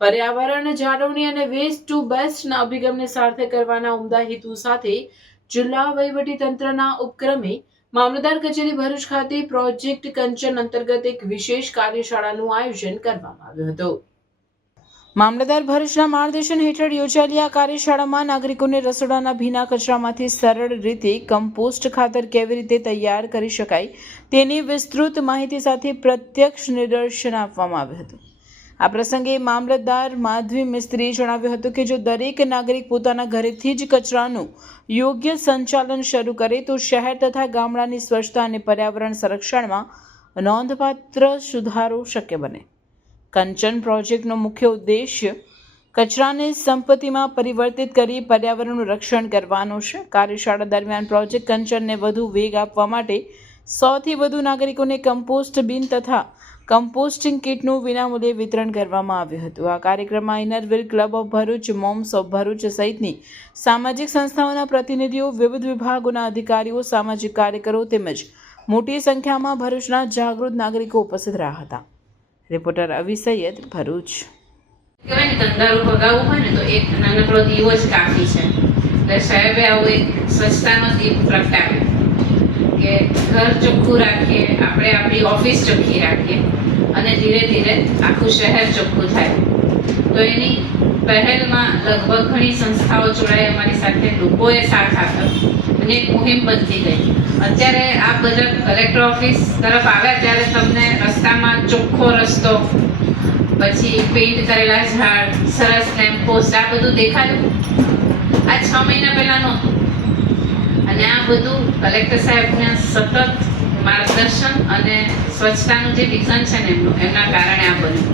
પર્યાવરણ જાળવણી અને વેસ્ટ ટુ બેસ્ટના અભિગમને સાર્થક કરવાના ઉમદા હેતુ સાથે જિલ્લા વહીવટીતંત્રના ઉપક્રમે મામલતદાર કચેરી ભરૂચ ખાતે પ્રોજેક્ટ કંચન અંતર્ગત એક વિશેષ કાર્યશાળાનું આયોજન કરવામાં આવ્યું હતું. મામલતદાર ભરૂચના માર્ગદર્શન હેઠળ યોજાયેલી આ કાર્યશાળામાં નાગરિકોને રસોડાના ભીના કચરામાંથી સરળ રીતે કમ્પોસ્ટ ખાતર કેવી રીતે તૈયાર કરી શકાય તેની વિસ્તૃત માહિતી સાથે પ્રત્યક્ષ નિદર્શન આપવામાં આવ્યું હતું. આ પ્રસંગે મામલતદાર માધવી મિસ્ત્રીએ જણાવ્યું હતું કે જો દરેક નાગરિક પોતાના ઘરેથી જ કચરાનું યોગ્ય સંચાલન શરૂ કરે તો શહેર તથા ગામડાની સ્વચ્છતા અને પર્યાવરણ સંરક્ષણમાં નોંધપાત્ર સુધારો શક્ય બને. કંચન પ્રોજેક્ટનો મુખ્ય ઉદ્દેશ્ય કચરાને સંપત્તિમાં પરિવર્તિત કરી પર્યાવરણનું રક્ષણ કરવાનો છે. કાર્યશાળા દરમિયાન પ્રોજેક્ટ કંચનને વધુ વેગ આપવા માટે 100થી વધુ નાગરિકોને કમ્પોસ્ટ બિન તથા કમ્પોસ્ટિંગ કિટનું વિનામૂલ્યે વિતરણ કરવામાં આવ્યું હતું. આ કાર્યક્રમમાં Inner Wheel club of Bharuch, moms of Bharuch સહિતની સામાજિક સંસ્થાઓના પ્રતિનિધિઓ, વિવિધ વિભાગોના અધિકારીઓ, સામાજિક કાર્યકરો તેમજ મોટી સંખ્યામાં ભરૂચના જાગૃત નાગરિકો ઉપસ્થિત રહ્યા હતા. રિપોર્ટર અવી સૈયદ, ભરૂચ. કહેવાય ને ધંધારું ભગાવવું હોય ને તો એક નાનકડો દીવો જ કાફી છે. એટલે સાહેબે આવું એક સ્વચ્છતાનો દીપ પ્રગટાવ્યો કે ઘર ચોખ્ખું રાખીએ, આપણે આપણી ઓફિસ ચોખ્ખી રાખીએ અને ધીરે ધીરે આખું શહેર ચોખ્ખું થાય. તો એની પહેલમાં લગભગ ઘણી સંસ્થાઓ જોડાઈ, અમારી સાથે લોકોએ સાથ આપ્યો અને એક મુહિમ બનતી ગઈ. અત્યારે આ બધા કલેક્ટર ઓફિસ તરફ આવ્યા ત્યારે તમને રસ્તામાં ચોખ્ખો રસ્તો, પછી પેઇન્ટ કરેલા ઝાડ, સરસ લેમ્પ પોસ્ટ, આ બધું દેખાયું. આ 6 મહિના પહેલા નહોતું. અને આ બધું કલેક્ટર સાહેબના સતત માર્ગદર્શન અને સ્વચ્છતાનું જે વિઝન છે ને એમના કારણે આ બન્યું.